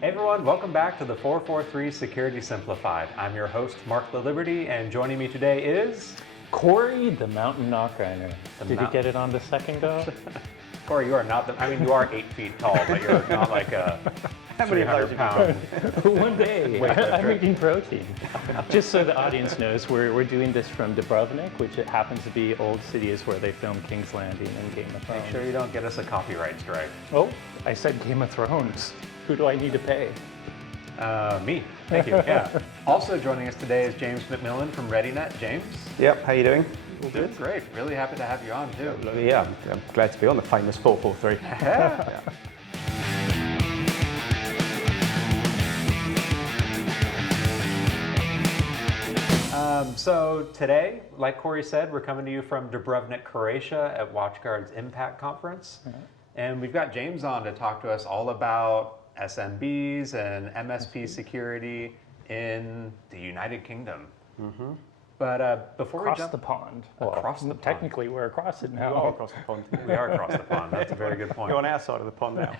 Hey everyone, welcome back to the 443 Security Simplified. I'm your host, Marc Laliberte, and joining me today is... Corey, the mountain Nachreiner. Did you get it on the second go? Corey, you are not the... I mean, you are 8 feet tall, but you're not like a 300-pound... One day, I'm eating protein. Just so the audience knows, we're doing this from Dubrovnik, which it happens to be old city is where they filmed King's Landing and Game of Thrones. Make sure you don't get us a copyright strike. Oh, I said Game of Thrones. Who do I need to pay? Me. Thank you. Yeah. Also joining us today is James McMillan from Redinet. James? Yep, how you doing? Doing great. Really happy to have you on too. Yeah, I'm glad to be on the famous 443. Yeah. So today, like Corey said, we're coming to you from Dubrovnik, Croatia at WatchGuard's Impact Conference. And we've got James on to talk to us all about SMBs and MSP security in the United Kingdom. But before we jump... Across the pond. Across the pond. Technically, we're across it now. We are across the pond. We are across the pond. That's a very good point. You're on our side of the pond now.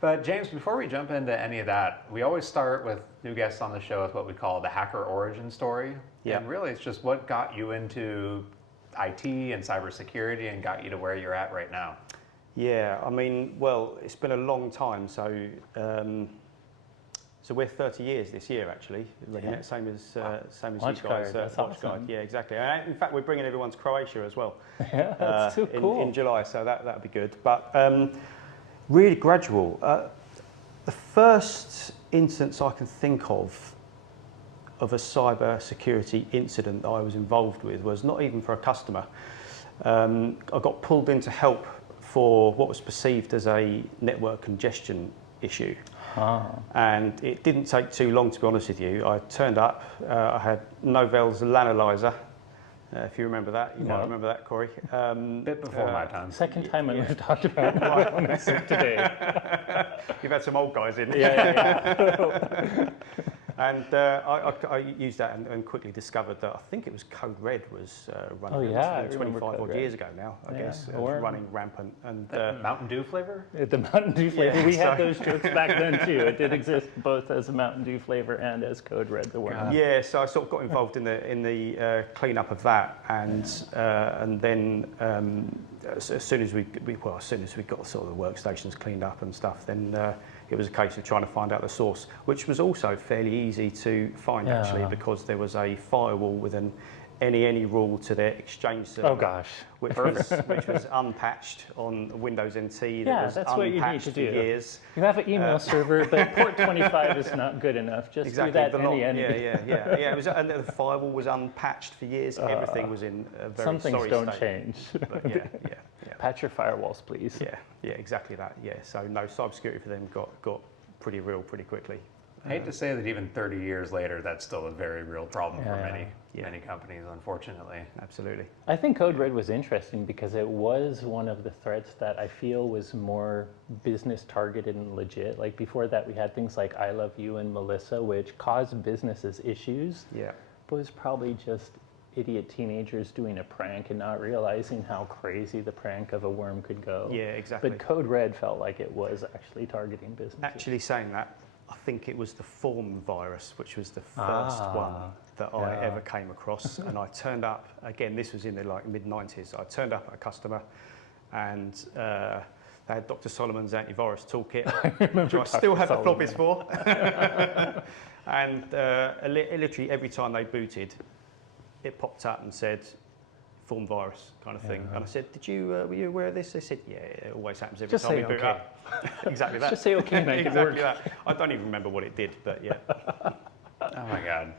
But James, before we jump into any of that, we always start with new guests on the show with what we call the hacker origin story. Yeah. And really, it's just what got you into IT and cybersecurity and got you to where you're at right now. Yeah, I mean, well, it's been a long time. So we're 30 years this year, actually. Yeah. Same as you WatchGuard, guys. that's awesome. Yeah, exactly. And in fact, we're bringing everyone to Croatia as well. Yeah, that's too cool. In July, so that'd be good. But really gradual. The first instance I can think of a cyber security incident that I was involved with was not even for a customer. I got pulled in to help for what was perceived as a network congestion issue. And it didn't take too long, to be honest with you. I turned up, I had Novell's Lanalyzer. If you remember that, you might remember that, Corey. Bit before my time. Second time we've talked about it on this today. You've had some old guys in. Yeah. And I used that and quickly discovered that I think it was Code Red was running. Oh yeah, it was 25 odd years ago now, I guess. It was running rampant. And Mountain Dew flavor? The Mountain Dew flavor. Yeah, we had those jokes back then too. It did exist both as a Mountain Dew flavor and as Code Red. Yeah, so I sort of got involved in the clean-up of that, and then as soon as we got sort of the workstations cleaned up and stuff, then it was a case of trying to find out the source, which was also fairly easy to find actually, because there was a firewall with an any rule to their Exchange server. Oh gosh, which was unpatched on Windows NT. Yeah, that's what you need to do. Years. You have an email server, but port 25 is not good enough. Just exactly, do that any. Yeah. It was, and the firewall was unpatched for years. Everything was in a very some things sorry don't state. change. But yeah. Patch your firewalls, please. Yeah, exactly that. Yeah, so no, cybersecurity for them got pretty real pretty quickly. I hate to say that even 30 years later, that's still a very real problem for many companies, unfortunately. Absolutely. I think Code Red was interesting because it was one of the threats that I feel was more business targeted and legit. Like before that, we had things like I Love You and Melissa, which caused businesses issues. Yeah. But it was probably just idiot teenagers doing a prank and not realizing how crazy the prank of a worm could go. Yeah, exactly. But Code Red felt like it was actually targeting businesses. Actually saying that, I think it was the Form virus, which was the first one that I ever came across. And I turned up, again, this was in the mid-90s, I turned up at a customer and they had Dr. Solomon's antivirus toolkit, which I still have the floppies for. And literally every time they booted, it popped up and said, Form virus kind of thing. And I said, were you aware of this? They said, yeah, it always happens every time you boot up. Exactly that. Just say okay, make it work. Exactly that. I don't even remember what it did, but yeah. Oh my God.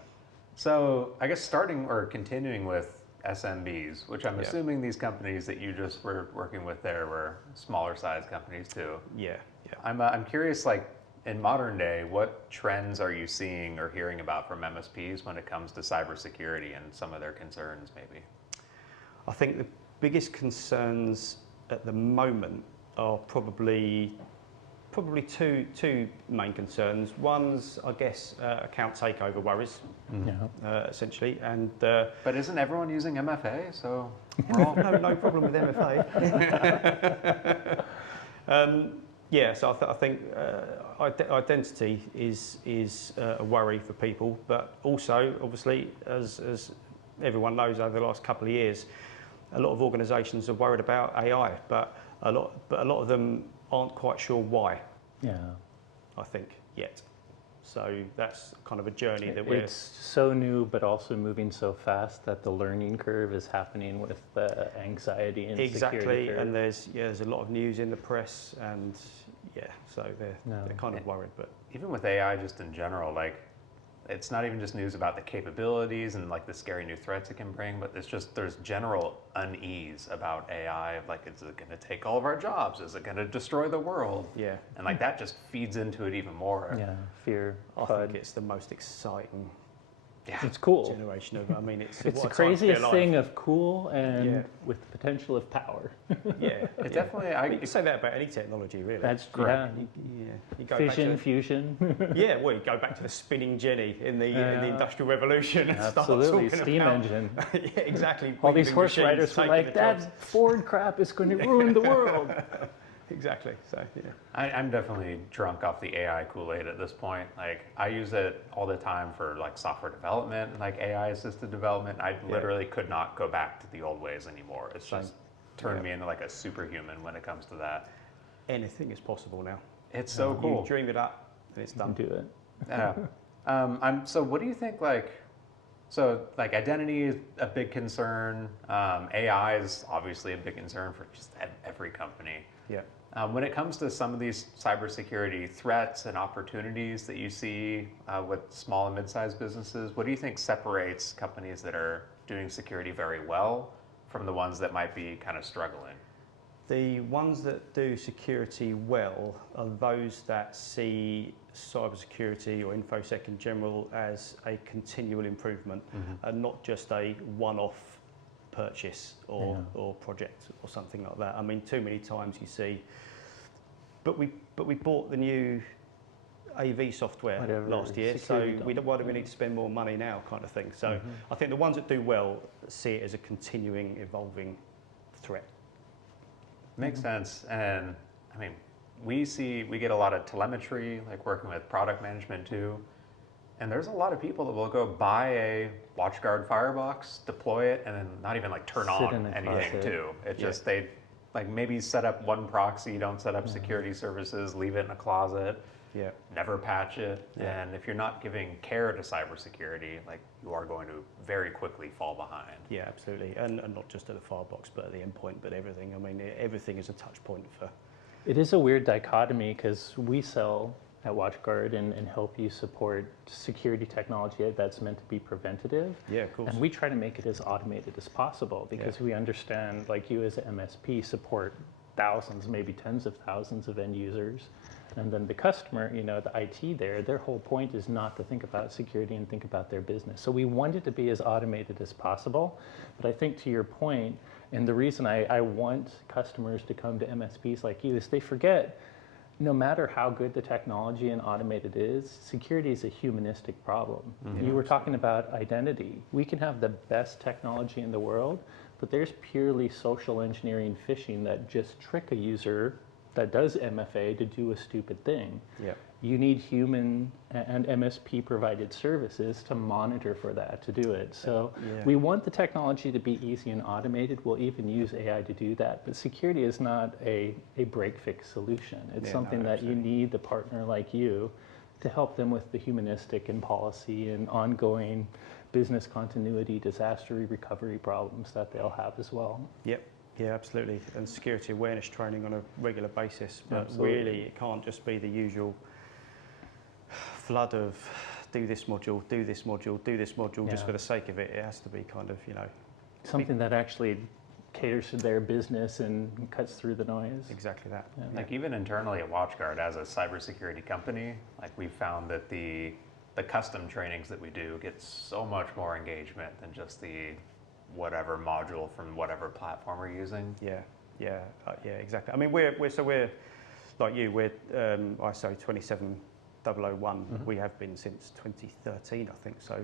So I guess starting or continuing with SMBs, which I'm assuming these companies that you just were working with there were smaller size companies too. Yeah. I'm curious, like in modern day, what trends are you seeing or hearing about from MSPs when it comes to cybersecurity and some of their concerns maybe? I think the biggest concerns at the moment are probably two main concerns. One's, I guess, account takeover worries, essentially, and. But isn't everyone using MFA? So we're all no problem with MFA. Yeah, so I think identity is a worry for people, but also, obviously, as everyone knows over the last couple of years, a lot of organisations are worried about AI, but a lot of them aren't quite sure why. Yeah. I think yet. So that's kind of a journey that we're. It's so new, but also moving so fast that the learning curve is happening with the anxiety and Exactly, security curve. and there's a lot of news in the press, and so they're kind of worried. But Even with AI, just in general, like it's not even just news about the capabilities and like the scary new threats it can bring, but it's just there's general unease about AI. Like, is it going to take all of our jobs? Is it going to destroy the world? yeah, And like that just feeds into it even more. Yeah, fear, I FUD. think it's the most exciting Yeah. It's cool. generation of. I mean, it's It's the what a time to be craziest alive. thing of cool and Yeah. with the potential of power. Yeah, It definitely. You can say that about any technology, really. That's Correct. You go fission, back to fusion. well, you go back to the spinning jenny in the Yeah. Industrial Revolution and start Absolutely, talking steam about engine. yeah, exactly. All these weaving horse machines, riders were taking like, the jobs." that Ford crap is going to ruin the world. Exactly. So yeah. I'm definitely drunk off the AI Kool-Aid at this point. Like I use it all the time for like software development and like AI assisted development. I literally could not go back to the old ways anymore. It's just turned me into like a superhuman when it comes to that. Anything is possible now. It's so cool. You dream it up and it's done. Do it. Yeah. So what do you think so identity is a big concern. AI is obviously a big concern for just every company. Yeah. When it comes to some of these cybersecurity threats and opportunities that you see with small and mid-sized businesses, what do you think separates companies that are doing security very well from the ones that might be kind of struggling? The ones that do security well are those that see cybersecurity or InfoSec in general as a continual improvement and not just a one-off purchase or project or something like that. I mean, too many times you see, but we bought the new AV software last year, so why do we need to spend more money now, kind of thing. So I think the ones that do well see it as a continuing, evolving threat. Makes sense. And I mean, we get a lot of telemetry, like working with product management too. And there's a lot of people that will go buy a WatchGuard firebox, deploy it, and then not even like turn on anything too. It's just they like maybe set up one proxy, don't set up security services, leave it in a closet, never patch it. And if you're not giving care to cybersecurity, like you are going to very quickly fall behind. Yeah, absolutely. And not just at the firebox, but at the endpoint, but everything. I mean, everything is a touch point for. It is a weird dichotomy because we sell at WatchGuard and help you support security technology that's meant to be preventative. Yeah, of course. And we try to make it as automated as possible because we understand, like you as an MSP, support thousands, maybe tens of thousands of end users. And then the customer, the IT there, their whole point is not to think about security and think about their business. So we want it to be as automated as possible. But I think to your point, and the reason I want customers to come to MSPs like you is they forget, no matter how good the technology and automated is, security is a humanistic problem. You were talking about identity. We can have the best technology in the world, but there's purely social engineering phishing that just trick a user that does MFA to do a stupid thing. Yeah. You need human and MSP provided services to monitor for that, to do it. So we want the technology to be easy and automated. We'll even use AI to do that. But security is not a break-fix solution. It's something that you need the partner like you to help them with the humanistic and policy and ongoing business continuity, disaster recovery problems that they'll have as well. Yep. Yeah, absolutely. And security awareness training on a regular basis. But really, it can't just be the usual flood of do this module, do this module, do this module just for the sake of it. It has to be kind of, something that actually caters to their business and cuts through the noise. Exactly that. Yeah. Like even internally at WatchGuard as a cybersecurity company, like we found that the custom trainings that we do get so much more engagement than just the whatever module from whatever platform we're using. Yeah, exactly. I mean, we're like you. We're ISO 27001. We have been since 2013, I think. So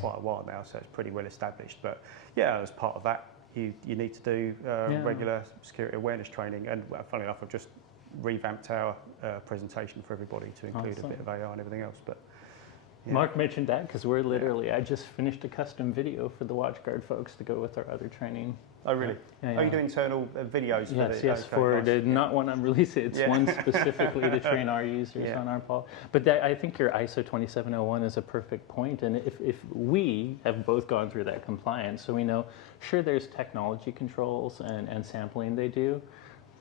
quite a while now. So it's pretty well established. But as part of that, you need to do regular security awareness training. And funnily enough, I've just revamped our presentation for everybody to include a Awesome. bit of AI and everything else. But yeah. Marc mentioned that because we're literally, I just finished a custom video for the WatchGuard folks to go with our other training. Oh, really? Yeah, Oh, you do internal videos? Yes, for yes, okay, for nice. the, not one I'm releasing, it's Yeah. one specifically to train our users on our Paul. But that, I think your ISO 27001 is a perfect point, and if we have both gone through that compliance, so we know, sure, there's technology controls and sampling they do,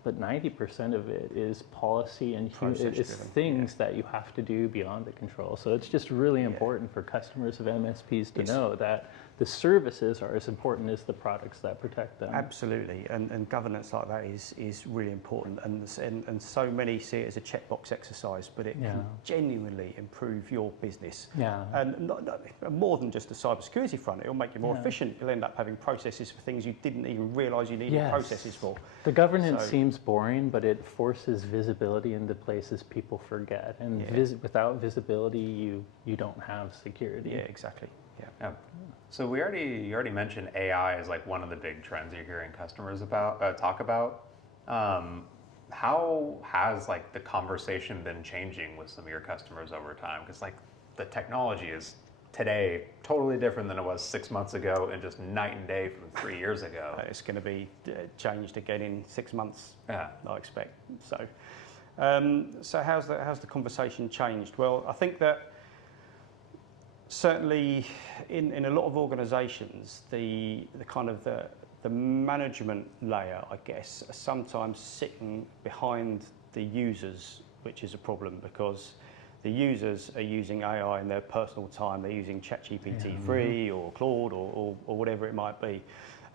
but 90% of it is policy and it is things that you have to do beyond the control. So it's just really important for customers of MSPs to know that the services are as important as the products that protect them. Absolutely, and governance like that is really important, and so many see it as a checkbox exercise, but it can genuinely improve your business. Yeah. And not more than just the cybersecurity front, it'll make you more efficient. You'll end up having processes for things you didn't even realise you needed processes for. The governance seems boring, but it forces visibility into places people forget, and without visibility, you don't have security. Yeah, exactly. Yeah. So you already mentioned AI is like one of the big trends you're hearing customers talk about. How has like the conversation been changing with some of your customers over time? Because like the technology is today totally different than it was 6 months ago, and just night and day from 3 years ago. It's going to be changed again in 6 months. Yeah. I expect. So how's the conversation changed? Well, I think that certainly in a lot of organisations, the kind of the management layer, I guess, are sometimes sitting behind the users, which is a problem because the users are using AI in their personal time. They're using ChatGPT 3 or Claude or whatever it might be.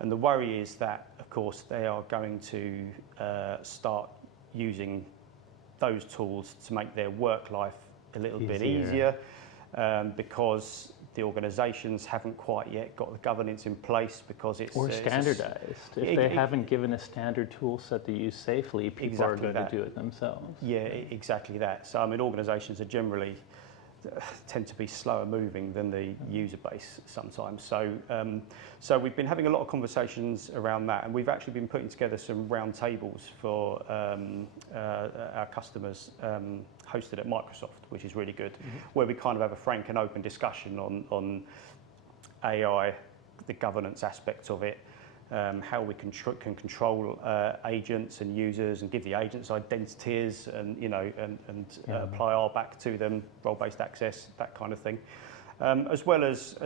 And the worry is that, of course, they are going to start using those tools to make their work life a little bit easier. Because the organisations haven't quite yet got the governance in place because it's... Or standardised. If they haven't given a standard tool set to use safely, people are going to do it themselves. Yeah, exactly that. So, I mean, organisations are generally tend to be slower moving than the user base sometimes. So, so we've been having a lot of conversations around that, and we've actually been putting together some round tables for our customers hosted at Microsoft, which is really good, where we kind of have a frank and open discussion on AI, the governance aspects of it, how we can control agents and users and give the agents identities and apply RBAC to them, role-based access, that kind of thing, as well as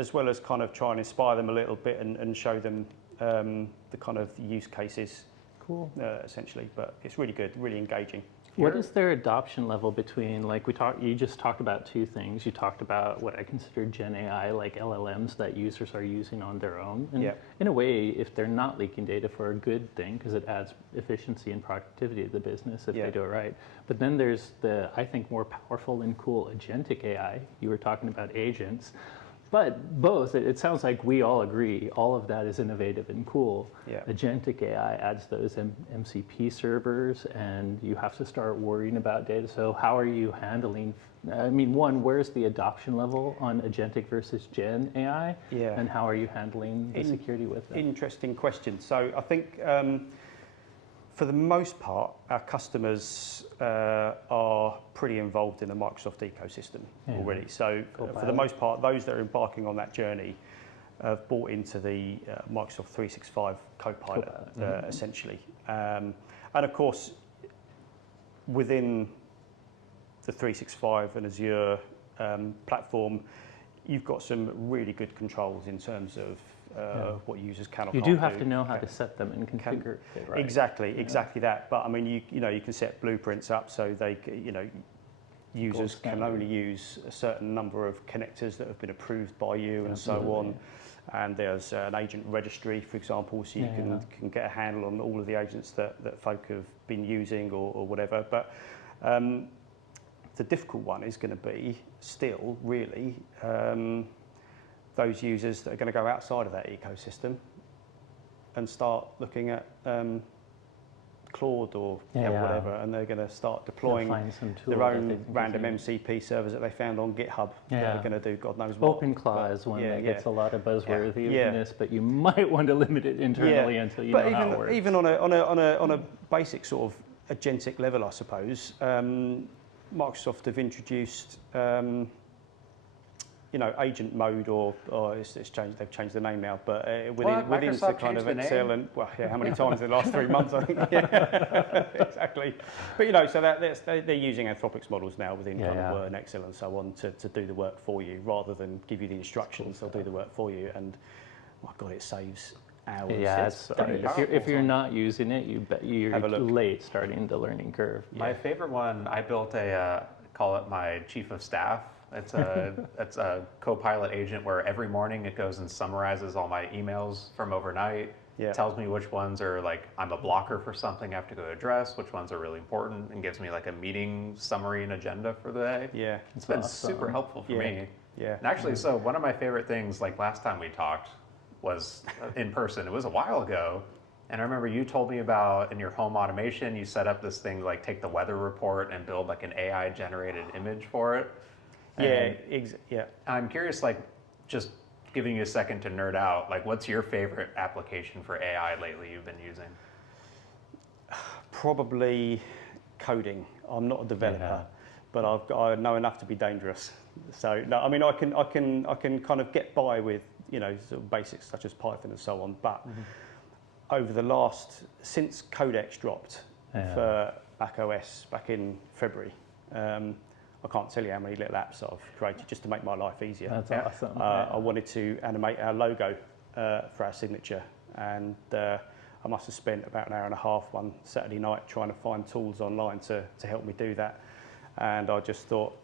kind of try and inspire them a little bit and show them the kind of use cases, essentially. But it's really good, really engaging. What is their adoption level between, like you just talked about two things. You talked about what I consider Gen AI, like LLMs that users are using on their own. And in a way, if they're not leaking data for a good thing, because it adds efficiency and productivity to the business if they do it right. But then there's the, I think, more powerful and cool agentic AI. You were talking about agents. But both, it sounds like we all agree, all of that is innovative and cool. Agentic AI adds those MCP servers, and you have to start worrying about data. So how are you handling, I mean, one, where's the adoption level on agentic versus Gen AI? And how are you handling the security with it? Interesting question. So I think for the most part, our customers are pretty involved in the Microsoft ecosystem already. So for the most part, those that are embarking on that journey have bought into the Microsoft 365 Copilot, essentially. And of course, within the 365 and Azure platform, you've got some really good controls in terms of what users can or can't do. You do have to know how to set them and configure it, right? Exactly that. But I mean, you can set blueprints up so they, users can only use a certain number of connectors that have been approved by you and so on. And there's an agent registry, for example, so you can get a handle on all of the agents that folk have been using or whatever. But the difficult one is going to be still really those users that are going to go outside of that ecosystem and start looking at Claude or whatever, and they're going to start deploying their own random MCP servers that they found on GitHub that are going to do God knows what. OpenClaw is one that gets a lot of buzzworthiness, but you might want to limit it internally until you know how it works. Even on a basic sort of agentic level, I suppose. Microsoft have introduced, agent mode, or it's changed. They've changed the name now, but within the kind of Excel and how many times in the last 3 months? I think exactly. But so they're using Anthropic's models now within kind of Word and Excel and so on to do the work for you, rather than give you the instructions. They'll do the work for you, and my God, it saves hours. Yeah, if you're not using it, you're late starting the learning curve. My favorite one, I built call it my chief of staff. It's a co-pilot agent where every morning it goes and summarizes all my emails from overnight. Yeah. Tells me which ones are like I'm a blocker for something I have to go address, which ones are really important, and gives me like a meeting summary and agenda for the day. Yeah, it's been super helpful for me. Yeah, and actually, so one of my favorite things, like last time we talked, was in person. It was a while ago, and I remember you told me about in your home automation, you set up this thing like take the weather report and build like an AI generated image for it. Yeah. I'm curious, like, just giving you a second to nerd out, like, what's your favorite application for AI lately you've been using? Probably coding. I'm not a developer, but I know enough to be dangerous. So no, I mean, I can kind of get by with sort of basics such as Python and so on. But over the since Codex dropped for macOS back in February. I can't tell you how many little apps I've created just to make my life easier. That's awesome. I wanted to animate our logo for our signature, and I must have spent about an hour and a half one Saturday night trying to find tools online to help me do that. And I just thought,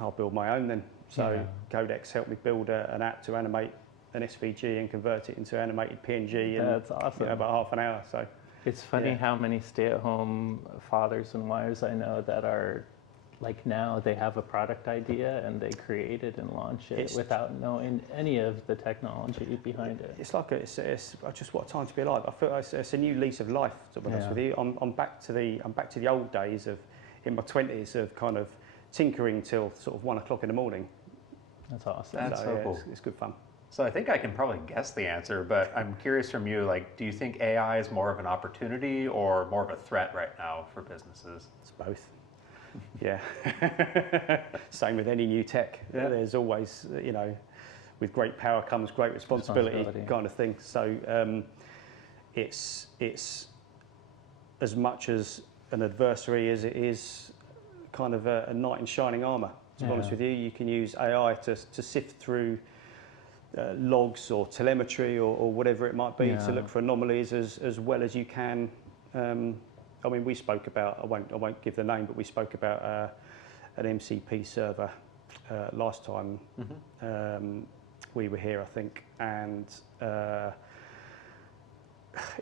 I'll build my own then. So Codex helped me build an app to animate an SVG and convert it into animated PNG in That's awesome. About half an hour. So it's funny how many stay-at-home fathers and wives I know that are like now they have a product idea and they create it and launch it without knowing any of the technology behind it. It's like it's just what a time to be alive. I feel it's a new lease of life. To be honest with you, I'm back to the old days of in my 20s of kind of tinkering till sort of 1 o'clock in the morning. That's awesome. That's so cool. It's good fun. So I think I can probably guess the answer, but I'm curious from you, like, do you think AI is more of an opportunity or more of a threat right now for businesses? It's both. Yeah. Same with any new tech. Yeah. There's always, with great power comes great responsibility kind of thing. So it's as much as an adversary as it is kind of a knight in shining armour. To be honest with you, you can use AI to sift through logs or telemetry or whatever it might be to look for anomalies as well as you can. I mean, we spoke about, I won't give the name, but we spoke about an MCP server last time we were here, I think, and it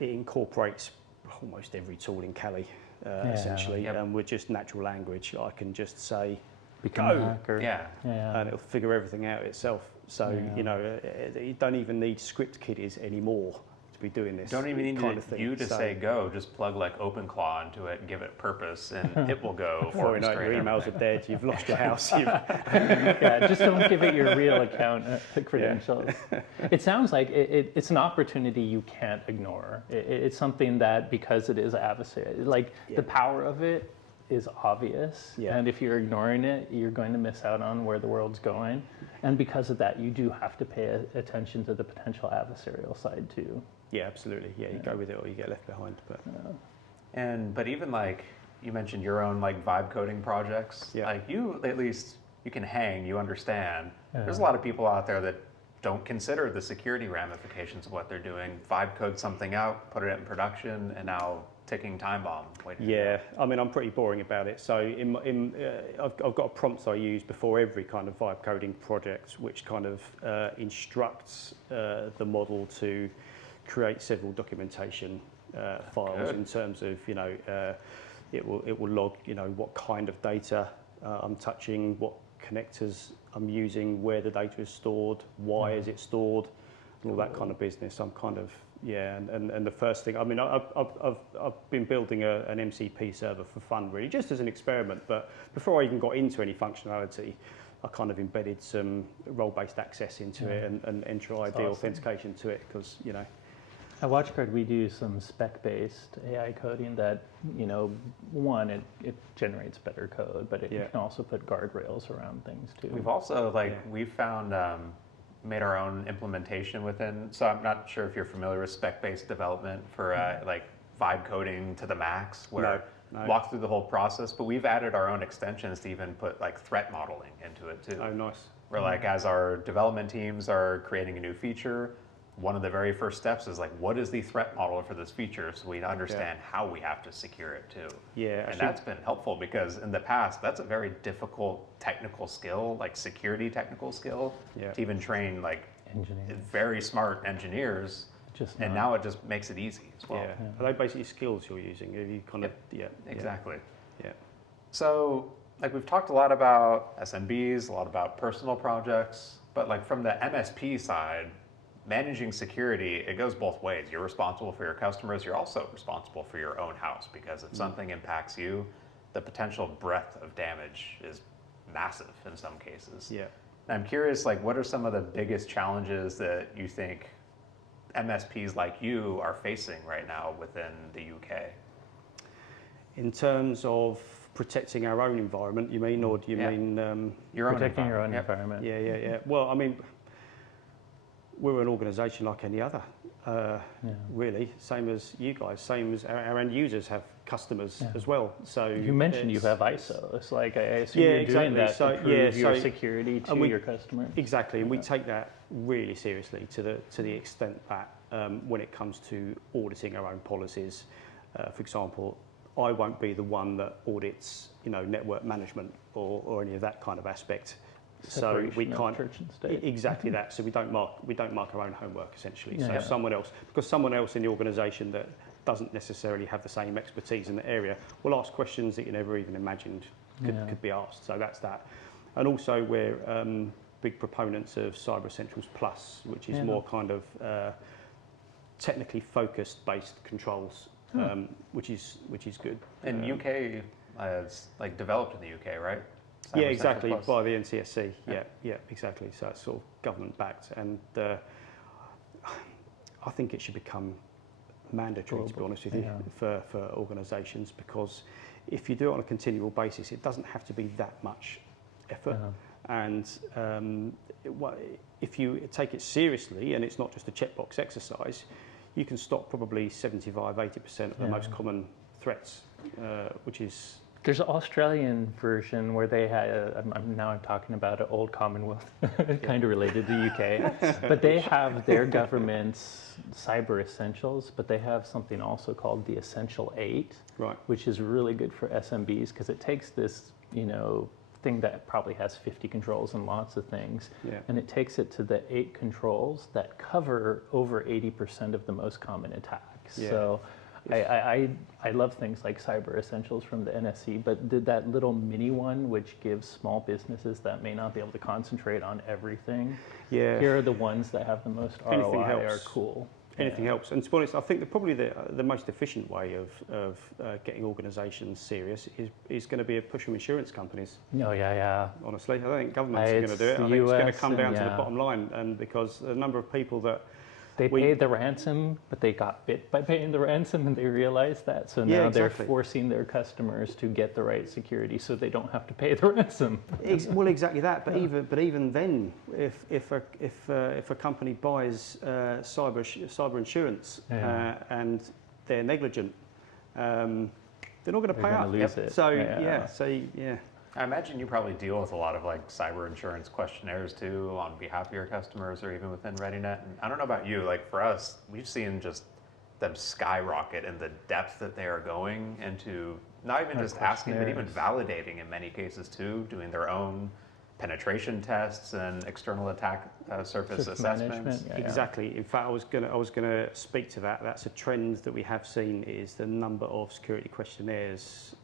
incorporates almost every tool in Kali, essentially, and with just natural language, I can just say, become a hacker. And it'll figure everything out itself. So, you don't even need script kiddies anymore to be doing this. Don't even need you to say go, just plug like OpenClaw into it and give it purpose and it will go. Before you know it, your emails are dead, you've lost your house. Just don't give it your real account credentials. It sounds like it's an opportunity you can't ignore. It's something that, because it is adversarial, the power of it is obvious, and if you're ignoring it, you're going to miss out on where the world's going. And because of that, you do have to pay attention to the potential adversarial side too. Yeah, absolutely. Yeah, you go with it or you get left behind. But even like you mentioned your own like vibe coding projects, like you at least you can hang, you understand. There's a lot of people out there that don't consider the security ramifications of what they're doing. Vibe code something out, put it in production, and now ticking time bomb. I mean, I'm pretty boring about it. So I've got prompts I use before every kind of vibe coding project, which kind of instructs the model to create several documentation files in terms of, it will log, what kind of data I'm touching, what connectors I'm using, where the data is stored, why is it stored, and all that kind of business. I'm kind of, and the first thing, I mean, I've been building an MCP server for fun, really, just as an experiment. But before I even got into any functionality, I kind of embedded some role-based access into it and enter ID authentication to it, because, At WatchGuard, we do some spec-based AI coding that, one, it generates better code, but it can also put guardrails around things too. We've also, we've found, made our own implementation within, so I'm not sure if you're familiar with spec-based development for vibe coding to the max, where walk through the whole process, but we've added our own extensions to even put threat modeling into it too. Oh, nice. Where as our development teams are creating a new feature, one of the very first steps is what is the threat model for this feature, so we understand how we have to secure it too. Yeah, and that's been helpful because in the past, that's a very difficult technical skill, security technical skill, to even train very smart engineers. And now it just makes it easy as well. Yeah. Are they basically skills you're using? Are you kind of, Exactly. Yeah. So we've talked a lot about SMBs, a lot about personal projects, but from the MSP side, managing security, it goes both ways. You're responsible for your customers. You're also responsible for your own house, because if something impacts you, the potential breadth of damage is massive in some cases. Yeah. And I'm curious, what are some of the biggest challenges that you think MSPs like you are facing right now within the UK? In terms of protecting our own environment, you mean, or do you mean protecting your own environment? Yeah. Well, I mean, we're an organisation like any other, really. Same as you guys. Same as our end users have customers as well. So you mentioned you have ISO. It's I assume you're doing that to prove your security to your customers. Exactly, and we take that really seriously to the extent that when it comes to auditing our own policies, for example, I won't be the one that audits, network management or any of that kind of aspect. So we can't church and state. Exactly that. So we don't mark our own homework essentially. So someone else in the organisation that doesn't necessarily have the same expertise in the area will ask questions that you never even imagined could be asked. So that's that. And also we're big proponents of Cyber Essentials Plus, which is more kind of technically focused based controls, which is good. In UK, it's developed in the UK, right? Yeah, exactly, by the NCSC. Yeah, exactly. So it's sort of government backed, and I think it should become mandatory, to be honest with you, for organisations, because if you do it on a continual basis, it doesn't have to be that much effort. And if you take it seriously, and it's not just a checkbox exercise, you can stop probably 75–80% of the most common threats, which is... There's an Australian version where they had, I'm talking about an old Commonwealth, kind of related to the UK, but they have their government's cyber essentials, but they have something also called the Essential 8, which is really good for SMBs because it takes this, thing that probably has 50 controls and lots of things, and it takes it to the 8 controls that cover over 80% of the most common attacks. So I love things like Cyber Essentials from the NSC, but that little mini one, which gives small businesses that may not be able to concentrate on everything, here are the ones that have the most ROI are cool. Anything helps. And to be honest, I think probably the most efficient way of getting organisations serious is going to be a push from insurance companies. Honestly, I don't think governments are going to do it. I think it's going to come down to the bottom line, and because the number of people that they paid the ransom, but they got bit by paying the ransom, and they realized that. So now they're forcing their customers to get the right security, so they don't have to pay the ransom. Well, exactly that. But even then, if a company buys cyber insurance and they're negligent, they're not going to pay up. Lose it. So I imagine you probably deal with a lot of cyber insurance questionnaires too on behalf of your customers or even within Redinet. And I don't know about you, for us, we've seen just them skyrocket in the depth that they are going into, not even just asking, but even validating in many cases too, doing their own penetration tests and external attack surface assessments. Exactly. In fact, I was going to speak to that. That's a trend that we have seen, is the number of security questionnaires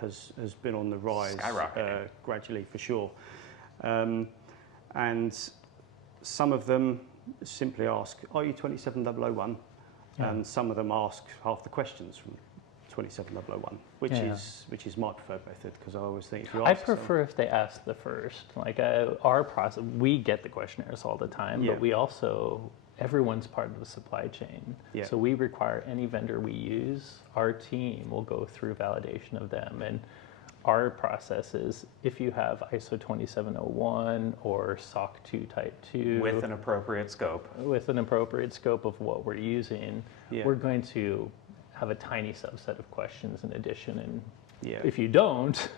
has been on the rise gradually, for sure. And some of them simply ask, are you 27001? And some of them ask half the questions from 27001, which is my preferred method, because I always think if you ask... I prefer if they ask the first. Our process, we get the questionnaires all the time, but we also everyone's part of the supply chain. Yeah. So we require any vendor we use, our team will go through validation of them. And our process is if you have ISO 27001 or SOC 2 Type 2. With an appropriate scope. With an appropriate scope of what we're using, Yeah. we're going to have a tiny subset of questions in addition. And Yeah. if you don't,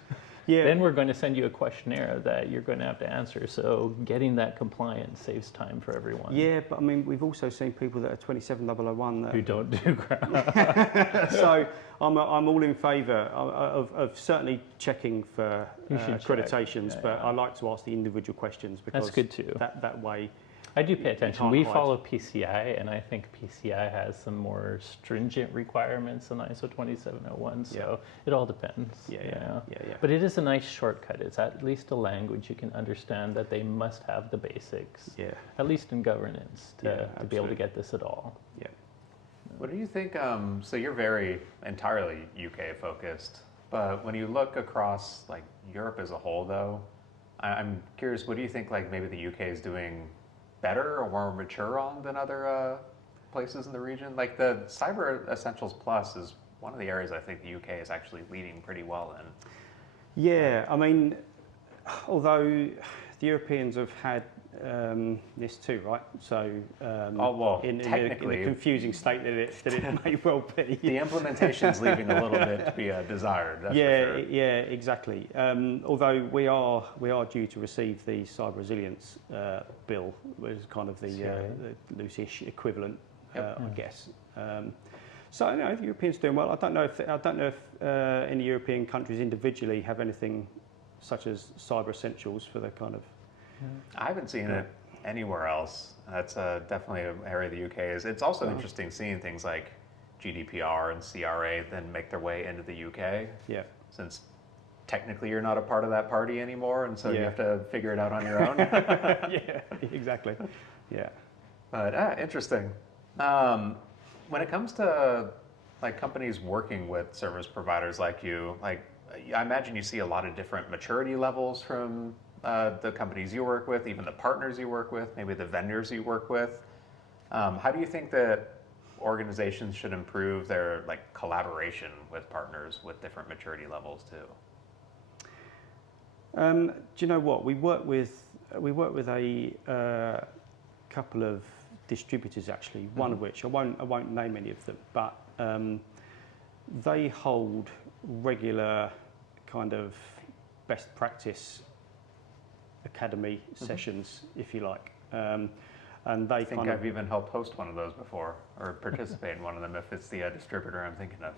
Yeah. then we're going to send you a questionnaire that you're going to have to answer. So getting that compliant saves time for everyone. Yeah, but I mean, we've also seen people that are 27001 Who don't do ground. So I'm all in favour of certainly checking for accreditations, check, but I like to ask the individual questions because That's good too. That way. I do pay attention. can't We hide. follow PCI, and I think PCI has some more stringent requirements than ISO 27001, so it all depends. Yeah. But it is a nice shortcut. It's at least a language you can understand that they must have the basics, Yeah. at least in governance, to be able to absolutely. get this at all. Yeah. What do you think? So you're very entirely UK focused, but when you look across like Europe as a whole, though, I'm curious. What do you think? Like maybe the UK is doing better or more mature on than other places in the region? Like the Cyber Essentials Plus is one of the areas I think the UK is actually leading pretty well in. Yeah, I mean, although the Europeans have had this too, right? So in technically, the confusing state that it may well be. The implementation's leaving a little bit to be desired. That's for sure. Yeah, exactly. Although we are due to receive the cyber resilience bill, which is kind of the loose-ish equivalent, I guess. So the Europeans are doing well. I don't know if any European countries individually have anything such as cyber essentials for the kind of. I haven't seen it anywhere else. That's definitely an area the UK is. It's also interesting seeing things like GDPR and CRA then make their way into the UK. Yeah. Since technically you're not a part of that party anymore, and so you have to figure it out on your own. Yeah, exactly. Yeah. But interesting. When it comes to like companies working with service providers like you, like I imagine you see a lot of different maturity levels from the companies you work with, even the partners you work with, maybe the vendors you work with. How do you think that organizations should improve their like collaboration with partners with different maturity levels too? Do you know what we work with a couple of distributors actually. One of which I won't name any of them, but they hold regular kind of best practice academy sessions, if you like. And they I think I've even helped host one of those before, or participate in one of them if it's the distributor I'm thinking of.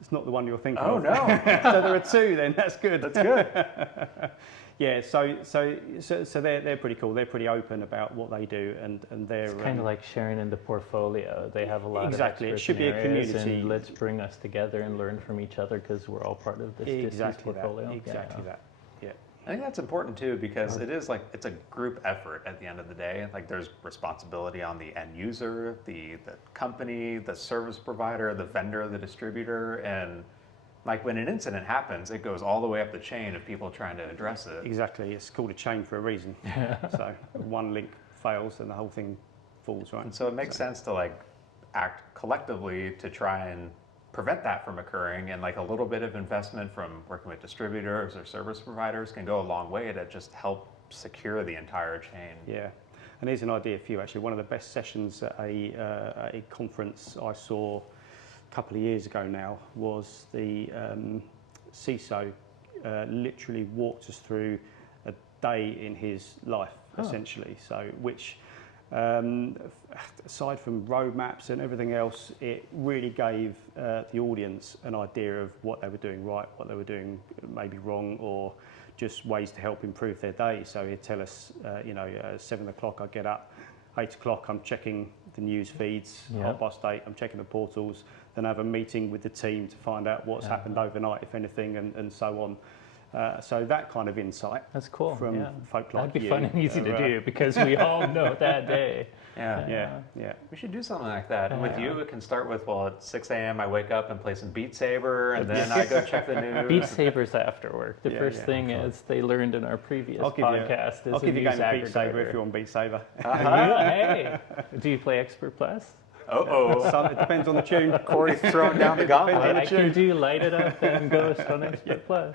It's not the one you're thinking of. Oh no! So there are two then. That's good. That's good. Yeah. So they're pretty cool. They're pretty open about what they do, and they're It's kind of like sharing in the portfolio. They have a lot exactly. of It should be a community. and let's bring us together and learn from each other because we're all part of this portfolio. Exactly that. Yeah. I think that's important too because it is like it's a group effort at the end of the day. Like there's responsibility on the end user, the company, the service provider, the vendor, the distributor, and like when an incident happens, it goes all the way up the chain of people trying to address it. Exactly. It's called a chain for a reason. So one link fails and the whole thing falls, right? And so it makes sense to like act collectively to try and prevent that from occurring, and like a little bit of investment from working with distributors or service providers can go a long way to just help secure the entire chain. Yeah, and here's an idea for you actually. One of the best sessions at a conference I saw a couple of years ago now was the CISO literally walked us through a day in his life, essentially. So which aside from roadmaps and everything else, it really gave the audience an idea of what they were doing right, what they were doing maybe wrong, or just ways to help improve their day. So he'd tell us, 7 o'clock I get up, 8 o'clock I'm checking the news feeds, 8:30 I'm checking the portals, then I have a meeting with the team to find out what's happened overnight, if anything, and so on. So that kind of insight That's cool. from folk like That'd be you fun and easy to are, do because we all know that day. Yeah. We should do something like that. And with you, it can start with, well, at 6 a.m. I wake up and play some Beat Saber, and then I go check the news. Beat Saber's after work. The first thing is they learned in our previous podcast I'll is give a you a news game of Beat Saber aggregator. if you want Beat Saber. Hey, do you play Expert Plus? Uh-oh. It depends on the tune. Corey's throwing down the gauntlet. I can do Light It Up and Ghost on Expert Plus.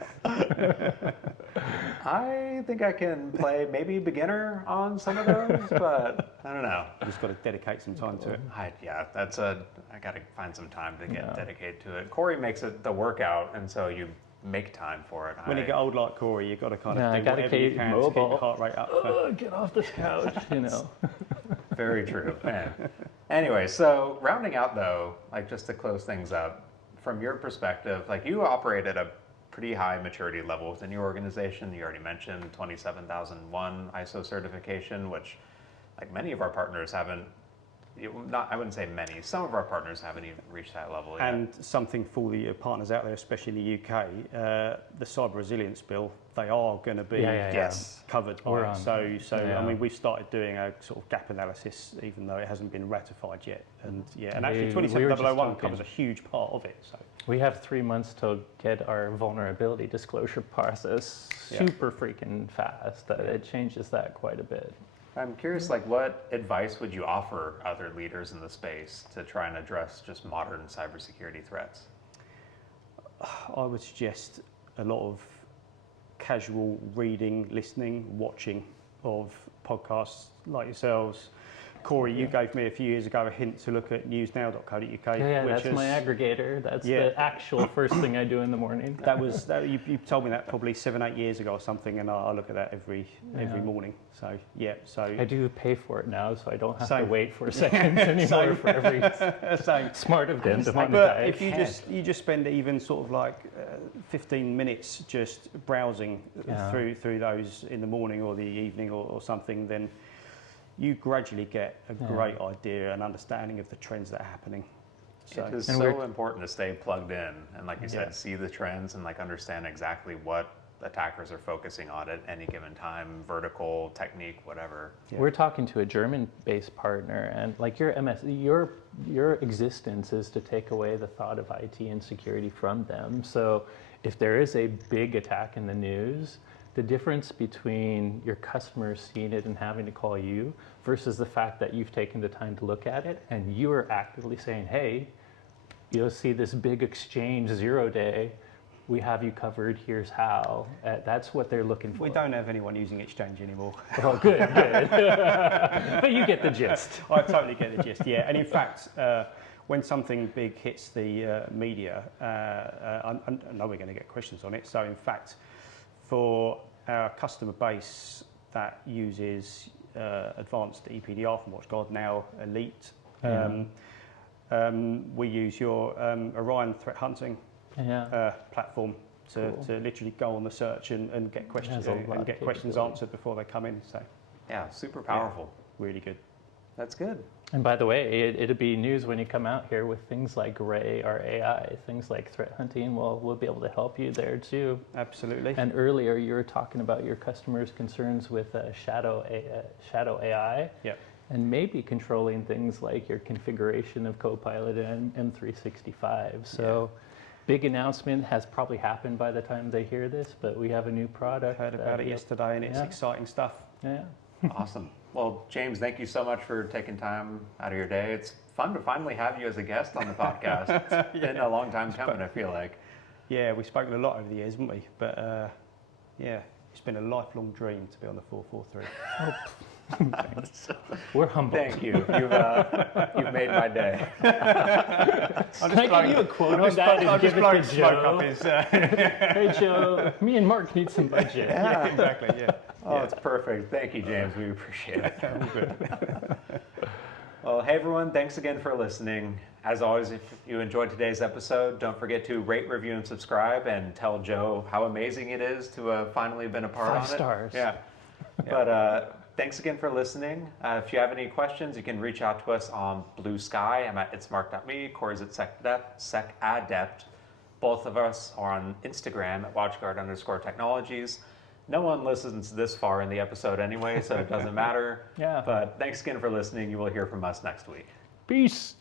I think I can play maybe beginner on some of those, but I don't know. Just got to dedicate some time to it. I got to find some time to get dedicated to it. Corey makes it the workout, and so you make time for it. When you get old like Corey, you've got to kind of do gotta whatever you keep can mobile. to keep your heart rate up. Get off this couch, you know. Very true. Man. Anyway, so rounding out though, like just to close things up, from your perspective, like you operate at a pretty high maturity level within your organization. You already mentioned 27001 ISO certification, which like many of our partners haven't, I wouldn't say many, some of our partners haven't even reached that level yet. And something for the partners out there, especially in the UK, the cyber resilience bill, they are going to be covered by it. So I mean, we've started doing a sort of gap analysis, even though it hasn't been ratified yet. And actually 27001 covers a huge part of it. So we have 3 months to get our vulnerability disclosure process super freaking fast. It changes that quite a bit. I'm curious, like, what advice would you offer other leaders in the space to try and address just modern cybersecurity threats? I would suggest a lot of casual reading, listening, watching of podcasts like yourselves. Corey, you gave me a few years ago a hint to look at newsnow.co.uk. Yeah, that's my aggregator. That's the actual first thing I do in the morning. You told me that probably 7-8 years ago or something, and I look at that every morning. So I do pay for it now, so I don't have to wait 4 seconds anymore for every smart of them to monetize. But if you just spend even sort of like 15 minutes just browsing through those in the morning or the evening or something, then you gradually get a great idea and understanding of the trends that are happening. So, it is so important to stay plugged in and, like you said, see the trends and like understand exactly what attackers are focusing on at any given time, vertical, technique, whatever. We're talking to a German-based partner, and like your existence is to take away the thought of IT and security from them. So if there is a big attack in the news, the difference between your customers seeing it and having to call you versus the fact that you've taken the time to look at it and you are actively saying, hey, you'll see this big exchange 0 day, we have you covered, here's how. That's what they're looking for. We don't have anyone using Exchange anymore. Oh, good. But you get the gist. I totally get the gist, yeah. And in fact, when something big hits the media, I know we're going to get questions on it. So in fact, for our customer base that uses advanced EPDR from WatchGuard, now Elite, we use your Orion threat hunting platform to literally go on the search and get questions answered before they come in. So yeah, super powerful. Yeah, really good. That's good. And by the way, it'll be news when you come out here with things like Ray or AI, things like threat hunting. We'll be able to help you there too. Absolutely. And earlier you were talking about your customers' concerns with shadow AI. Yeah. And maybe controlling things like your configuration of Copilot and M365. So big announcement has probably happened by the time they hear this, but we have a new product. Heard about it yesterday, and it's exciting stuff. Yeah. Awesome. Well, James, thank you so much for taking time out of your day. It's fun to finally have you as a guest on the podcast. It's been a long time coming, I feel like. Yeah, we've spoken a lot over the years, haven't we? But it's been a lifelong dream to be on the 443. We're humbled. Thank you. You've made my day. Can I give you a quote on that and give it to Joe? Hey Joe, me and Mark need some budget. Yeah, exactly. Yeah. Oh, it's perfect. Thank you, James. We appreciate it. Well, hey everyone, thanks again for listening. As always, if you enjoyed today's episode, don't forget to rate, review, and subscribe, and tell Joe how amazing it is to have finally been a part of it. 5 stars. Yeah. But thanks again for listening. If you have any questions, you can reach out to us on Blue Sky. I'm at itsmark.me. Corey's at SecAdept. Both of us are on Instagram at WatchGuard_technologies. No one listens this far in the episode anyway, so it doesn't matter. Yeah. But thanks again for listening. You will hear from us next week. Peace.